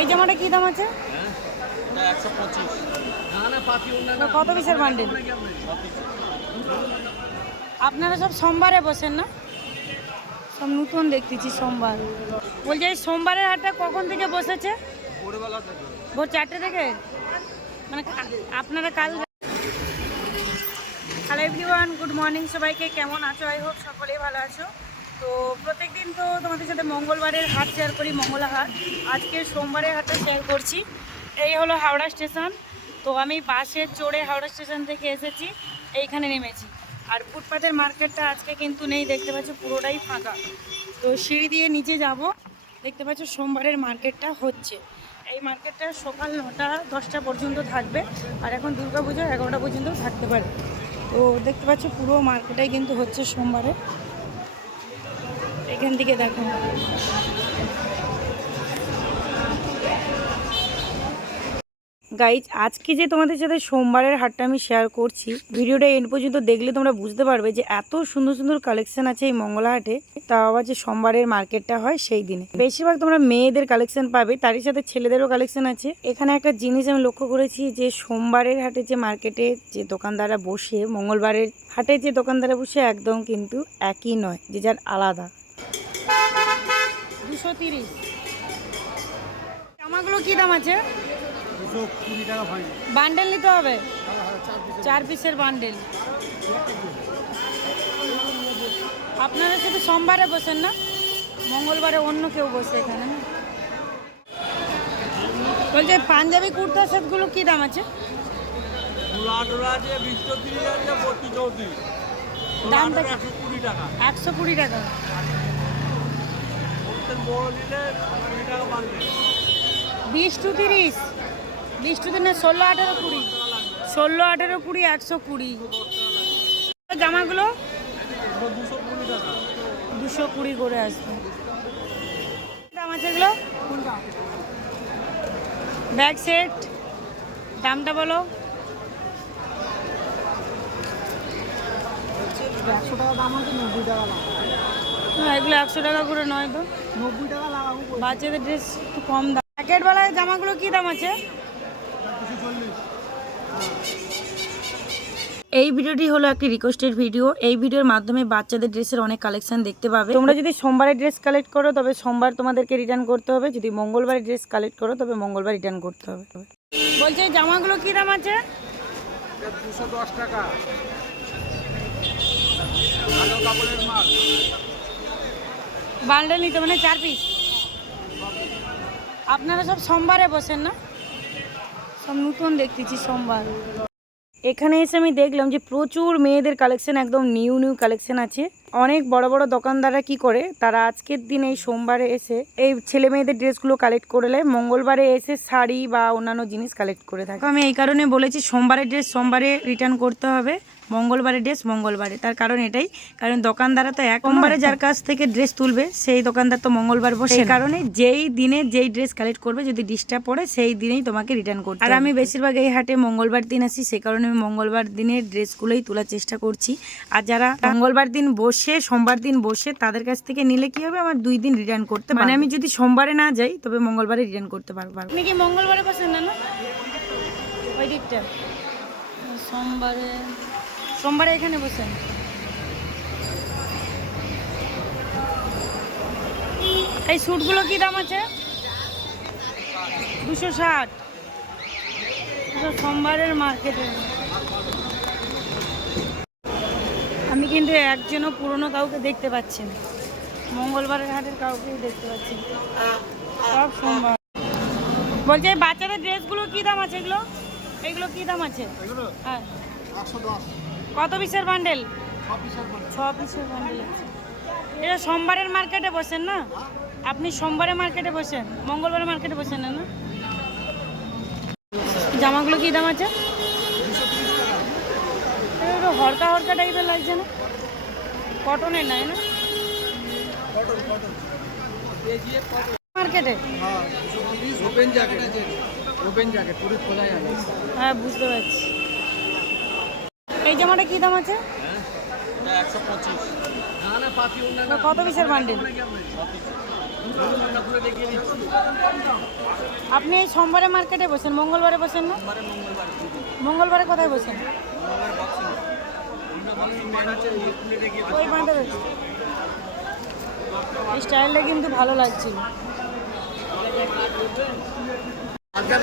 এই জামাটা কি দাম আছে? কত পিসের বান্ডেল আপনারা সব সোমবারে বসেন না? সব নতুন দেখতেছি সোমবার। বলছি, এই সোমবারের হাটটা কখন থেকে বসেছে? ভোর চারটে থেকে? মানে আপনারা কাল হ্যালো এভরিওয়ান গুড মর্নিং সবাইকে কেমন আছো? আই হোপ সকলেই ভালো আছো। তো প্রত্যেকদিন তো তোমাদের সাথে মঙ্গলবারের হাট শেয়ার করি, মঙ্গলা হাট। আজকে সোমবারের হাটটা শেয়ার করছি। এই হলো হাওড়া স্টেশন তো আমি বাসে চড়ে হাওড়া স্টেশন থেকে এসেছি, এইখানে নেমেছি। আর ফুটপাথের মার্কেটটা আজকে কিন্তু নেই, দেখতে পাচ্ছ পুরোটাই ফাঁকা। তো সিঁড়ি দিয়ে নিচে যাব, দেখতে পাচ্ছ সোমবারের মার্কেটটা হচ্ছে। এই মার্কেটটা সকাল নটা, দশটা পর্যন্ত থাকবে। আর এখন দুর্গা পুজো এগারোটা পর্যন্ত থাকতে পারে। তো দেখতে পাচ্ছ পুরো মার্কেটাই কিন্তু হচ্ছে সোমবারে। এখান থেকে দেখো। গাইজ আজকে যে তোমাদের সাথে সোমবারের হাটটা আমি শেয়ার করছি, ভিডিওটা এন্ড পর্যন্ত দেখলে তোমরা বুঝতে পারবে যে এত সুন্দর সুন্দর কালেকশন আছে এই মঙ্গলা হাটে তাও আবার যে সোমবারের মার্কেটটা হয় সেই দিনে। বেশিরভাগ তোমরা মেয়েদের কালেকশন পাবে, তারই সাথে ছেলেদেরও কালেকশন আছে। এখানে একটা জিনিস আমি লক্ষ্য করেছি যে সোমবারের হাটে যে মার্কেটে যে দোকানদাররা বসে, মঙ্গলবারের হাটে যে দোকানদাররা বসে, একদম কিন্তু একই নয়, যে যার আলাদা। দুশো তিরিশ। জামাগুলো কি দাম আছে? বান্ডেল নিতে হবে? চার পিসের বান্ডেল। আপনারা শুধু সোমবারে বসেন না মঙ্গলবারে অন্য কেউ বসে এখানে বলছে পাঞ্জাবি কুর্তা সেটগুলো কি দাম আছে? দামটা একশো কুড়ি টাকা একশো কুড়ি টাকা প্রত্যেক বড় নিলে কুড়ি টাকা বাড়বে বিশ টু তিরিশ। বিশ টু তিরিশ ষোলো আঠেরো কুড়ি। ষোলো আঠেরো কুড়ি একশো কুড়ি। জামাগুলো? দুশো কুড়ি করে আসবে। দাম আছে এগুলো ব্যাগ সেট। দামটা বলো। একশো টাকা দাম আছে নব্বই টাকা লাগাবো এগুলো একশো টাকা করে নয় তো। নব্বই টাকা লাগাবো বাচ্চাদের ড্রেস একটু কম দাম। প্যাকেটওয়ালায় জামাগুলো কি দাম আছে? এই ভিডিওটি হলো একটি রিকোয়েস্টেড ভিডিও এই ভিডিওর মাধ্যমে বাচ্চাদের ড্রেসের অনেক কালেকশন দেখতে পাবে। তোমরা যদি সোমবারে ড্রেস কালেক্ট করো তবে সোমবার তোমাদেরকে রিটার্ন করতে হবে। যদি মঙ্গলবারে ড্রেস কালেক্ট করো তবে মঙ্গলবার রিটার্ন করতে হবে। বলছে এই জামাগুলো কি দাম আছে? দুশো দশ টাকা। ভালো কাপড়ের মাল। বান্ডেল নিতে মানে চার পিস আপনারা সব সোমবারে বসেন না? সব নতুন দেখতেছি সোমবার। এখানে এসে আমি দেখলাম যে প্রচুর মেয়েদের কালেকশন একদম নিউ নিউ কালেকশন আছে। অনেক বড় বড় দোকানদাররা কি করে তারা আজকের দিন এই সোমবারে এসে এই ছেলে মেয়েদের ড্রেসগুলো কালেক্ট করে নেয়। মঙ্গলবারে এসে শাড়ি বা অন্যান্য জিনিস কালেক্ট করে থাকে। আমি এই কারণে বলেছি সোমবারের ড্রেস সোমবারে রিটার্ন করতে হবে। মঙ্গলবারের ড্রেস মঙ্গলবারে। তার কারণ এটাই কারণ দোকানদাররা তো এক সোমবারে যার কাছ থেকে ড্রেস তুলবে সেই দোকানদার তো মঙ্গলবার বসে সেই কারণে যেই দিনে যেই ড্রেস কালেক্ট করবে যদি ডিস্টার্ব পড়ে সেই দিনেই তোমাকে রিটার্ন করতে আর আমি বেশিরভাগ এই হাটে মঙ্গলবার দিন আসি সেই কারণে আমি মঙ্গলবার দিনের ড্রেসগুলোই তোলার চেষ্টা করছি। আর যারা মঙ্গলবার দিন বসে সোমবার দিন বসে তাদের কাছ থেকে নিলে কি হবে? আমার দুই দিন রিটার্ন করতে মানে আমি যদি সোমবারে না যাই তবে মঙ্গলবারে রিটার্ন করতে পারব। আপনি কি মঙ্গলবারে না না? ওই দিকটা। সোমবারে সোমবারে এখানে বসেন। এই স্যুটগুলো কি দাম আছে? দুশো ষাট। সোমবারের মার্কেটে। আমি কিন্তু একজনও পুরনো কাউকে দেখতে পাচ্ছি না। মঙ্গলবারের হাটের কাউকেই দেখতে পাচ্ছি সব সোমবার। বলছে বাচ্চাদের ড্রেসগুলো কি দাম আছে এগুলো? এগুলো কি দাম আছে? হ্যাঁ। কত পিসের বান্ডেল ছ পিসের বান্ডেল এটা সোমবারের মার্কেটে বসেন না? আপনি সোমবারে মার্কেটে বসেন মঙ্গলবারের মার্কেটে বসেন না? না জামাগুলো কি দাম আছে? হরকা হরকা টাইপের লাগছে না? কটনের নাই না? মার্কেটে হ্যাঁ বুঝতে জ্যাকেট আছে ওপেন জ্যাকেট পুরো খোলা যাবে হ্যাঁ বুঝতে পারছি এই জামাটা কি দাম আছে? কত পিসের বান্ডেল আপনি এই সোমবারে মার্কেটে বসেন মঙ্গলবারে বসেন না? মঙ্গলবার কোথায় বসেন? ওই বসে এই স্টাইলটা কিন্তু ভালো লাগছিল।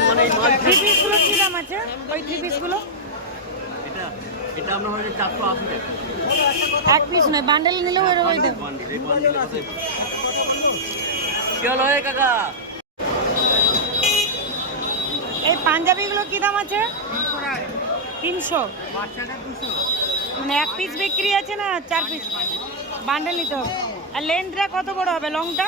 মানে থ্রি পিসগুলো কী দাম আছে? ওই থ্রি পিসগুলো এটা আমরা হচ্ছে চারশো আশি টাকা। এক পিস নয় বান্ডেল নিলেও এরকম হলো রে কাকা। এই পাঞ্জাবিগুলো কী দাম আছে? তিনশো। মানে এক পিস বিক্রি আছে না চার পিস বান্ডেল নিতে হবে। আর লেন্থটা কত বড় হবে? লংটা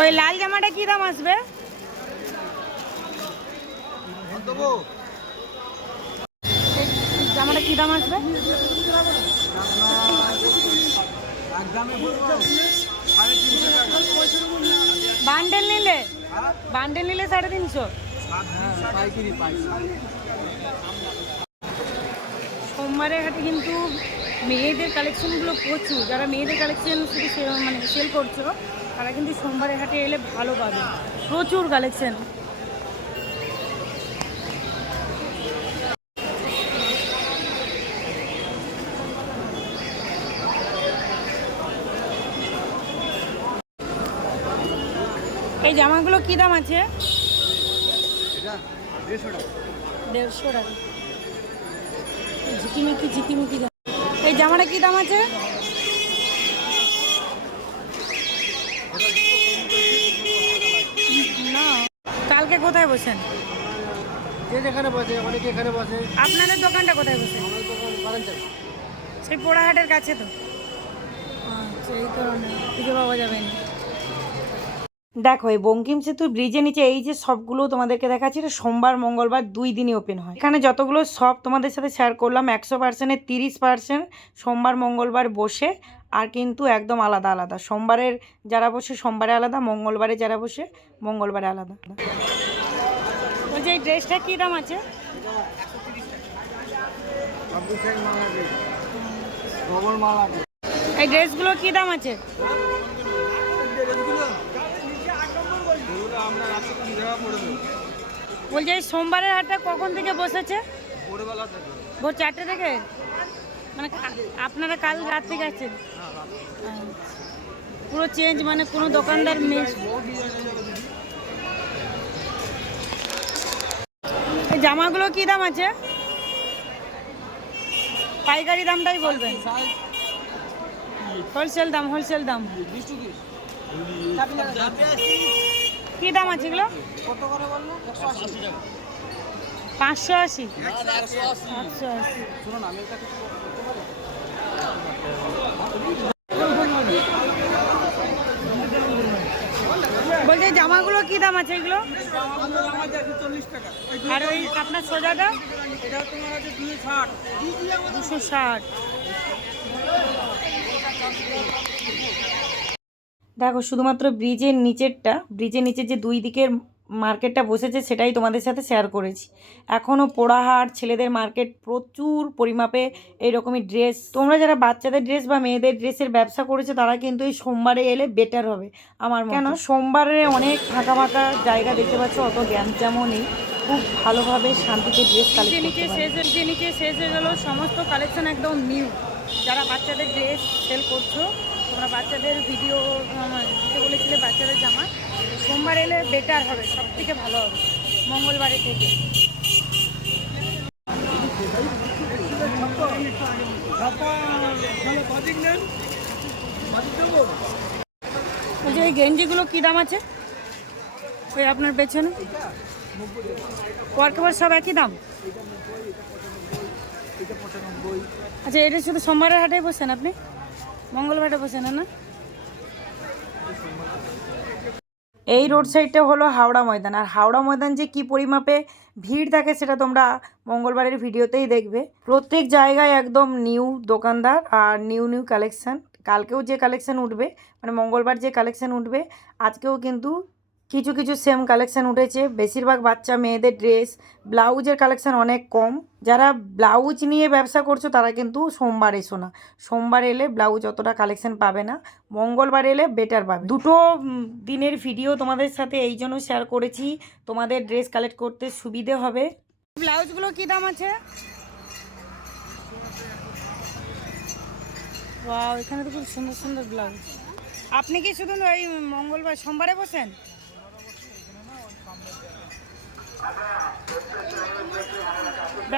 ওই লাল জামাটা কী দাম আসবে? জামাটা কী দাম আসবে? বান্ডেল নিলে? বান্ডেল নিলে সাড়ে তিনশো? হ্যাঁ সোমবারের হাটে কিন্তু মেয়েদের কালেকশনগুলো প্রচুর। যারা মেয়েদের কালেকশন শুধু মানে সেল করছ তারা কিন্তু সোমবারের হাটে এলে ভালো পাবে। প্রচুর কালেকশন। এই জামাগুলো কি দাম আছে? দেড়শো টাকা। ঝিকিমিকি ঝিকিমিকি। এই জামাটা কি দাম আছে? না। কালকে কোথায় বসেন? যে যেখানে বসে অনেকে এখানে বসে। আপনাদের দোকানটা কোথায় বসে? সেই পোড়াহাটের কাছে তো। আচ্ছা এই কারণে। খুঁজে পাওয়া যাবে না। দেখো এই বঙ্কিম সেতুর ব্রিজের নিচে এই যে সবগুলো তোমাদেরকে দেখাচ্ছি এটা সোমবার মঙ্গলবার দুই দিনই ওপেন হয়। এখানে যতগুলো সব তোমাদের সাথে শেয়ার করলাম একশো পার্সেন্টের তিরিশ পার্সেন্ট সোমবার মঙ্গলবার বসে আর কিন্তু একদম আলাদা আলাদা। সোমবারের যারা বসে সোমবারে আলাদা মঙ্গলবারে যারা বসে মঙ্গলবারে আলাদা। বলছি এই ড্রেসটা কী দাম আছে? এই ড্রেসগুলো কী দাম আছে? বলছি এই সোমবারের হাটটা কখন থেকে বসেছে? ভোর চারটে থেকে? মানে আপনারা কাল রাত থেকে আছেন আচ্ছা। পুরো চেঞ্জ মানে কোনো দোকানদার মিস জামাগুলো কি দাম আছে? পাইকারি দামটাই বলবেন। হোলসেল দাম হোলসেল দাম। কি দাম আছে এগুলো? একশো আশি পাঁচশো আশি। বলছি জামাগুলো কি দাম আছে এগুলো? আর ওই আপনার সোজাটা? দুশো ষাট। দেখো শুধুমাত্র ব্রিজের নিচেরটা ব্রিজের নিচে যে দুই দিকের মার্কেটটা বসেছে সেটাই তোমাদের সাথে শেয়ার করেছি। এখনও পোড়াহাট ছেলেদের মার্কেট প্রচুর পরিমাপে এইরকমই ড্রেস তোমরা যারা বাচ্চাদের ড্রেস বা মেয়েদের ড্রেসের ব্যবসা করেছ তারা কিন্তু এই সোমবারে এলে বেটার হবে আমার কেন সোমবারে অনেক ফাঁকা ফাঁকা জায়গা দেখতে পাচ্ছ অত জ্ঞান যেমন নেই। খুব ভালোভাবে শান্তিতে ড্রেস করতে পারবে। শেষ নিচে শেষ হয়ে গেল সমস্ত কালেকশন একদম নিউ যারা বাচ্চাদের ড্রেস সেল করছ তোমরা বাচ্চাদের ভিডিও দিতে বলেছিলে বাচ্চাদের জামা, সোমবার এলে বেটার হবে সব থেকে ভালো হবে মঙ্গলবারের থেকে। এই গেঞ্জিগুলো কী দাম আছে? ওই আপনার পেছনে? ওয়ার্কবার সব একই দাম? আচ্ছা এটা শুধু সোমবারের হাটে বসেন আপনি? মঙ্গলবারে বসেন না এই রোড সাইডটা হলো হাওড়া ময়দান। আর হাওড়া ময়দান যে কি পরিমাপে ভিড় থাকে সেটা তোমরা মঙ্গলবারের ভিডিওতেই দেখবে। প্রত্যেক জায়গায় একদম নিউ দোকানদার আর নিউ নিউ কালেকশান কালকেও যে কালেকশান উঠবে মানে মঙ্গলবার যে কালেকশান উঠবে, আজকেও কিন্তু কিছু কিছু সেম কালেকশান উঠেছে। বেশিরভাগ বাচ্চা মেয়েদের ড্রেস ব্লাউজের কালেকশান অনেক কম। যারা ব্লাউজ নিয়ে ব্যবসা করছ, তারা কিন্তু সোমবার এসো না। সোমবার এলে ব্লাউজ অতটা কালেকশন পাবে না। মঙ্গলবার এলে বেটার পাবে। দুটো দিনের ভিডিও তোমাদের সাথে এই জন্য শেয়ার করেছি। তোমাদের ড্রেস কালেক্ট করতে সুবিধে হবে। ব্লাউজগুলো কী দাম আছে? এখানে তো খুব সুন্দর সুন্দর ব্লাউজ। আপনি কি শুধু ওই মঙ্গলবার, সোমবারে বসেন?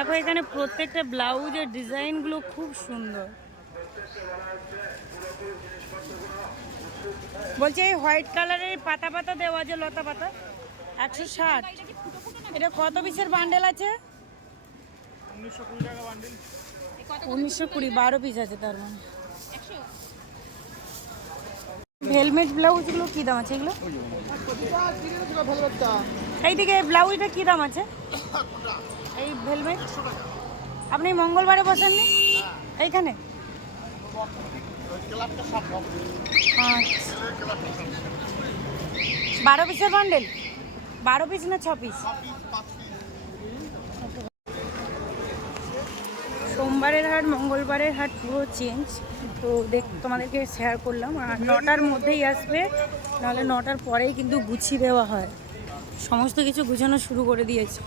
দেখো এখানে প্রত্যেকটা ব্লাউজের ডিজাইনগুলো খুব সুন্দর। বলছি এই হোয়াইট কালারের পাতা পাতা দেওয়া যে লতা পাতা? একশো ষাট। এটা কত পিসের বান্ডেল আছে? উনিশশো কুড়ি, বারো পিস আছে তার মানে। ভেলমেট ব্লাউজগুলো কী দাম আছে এগুলো? এইদিকে ব্লাউজটা কী দাম আছে? এই ভেলমেট আপনি মঙ্গলবারে বসেননি? এইখানে? আচ্ছা। বারো পিসের বান্ডেল বারো পিস না ছ পিস সোমবারের হাট, মঙ্গলবারের হাট পুরো চেঞ্জ তো দেখ, তোমাদেরকে শেয়ার করলাম। আর নটার মধ্যেই আসবে। নাহলে নটার পরেই কিন্তু গুছিয়ে দেওয়া হয়। সমস্ত কিছু গুছানো শুরু করে দিয়েছে।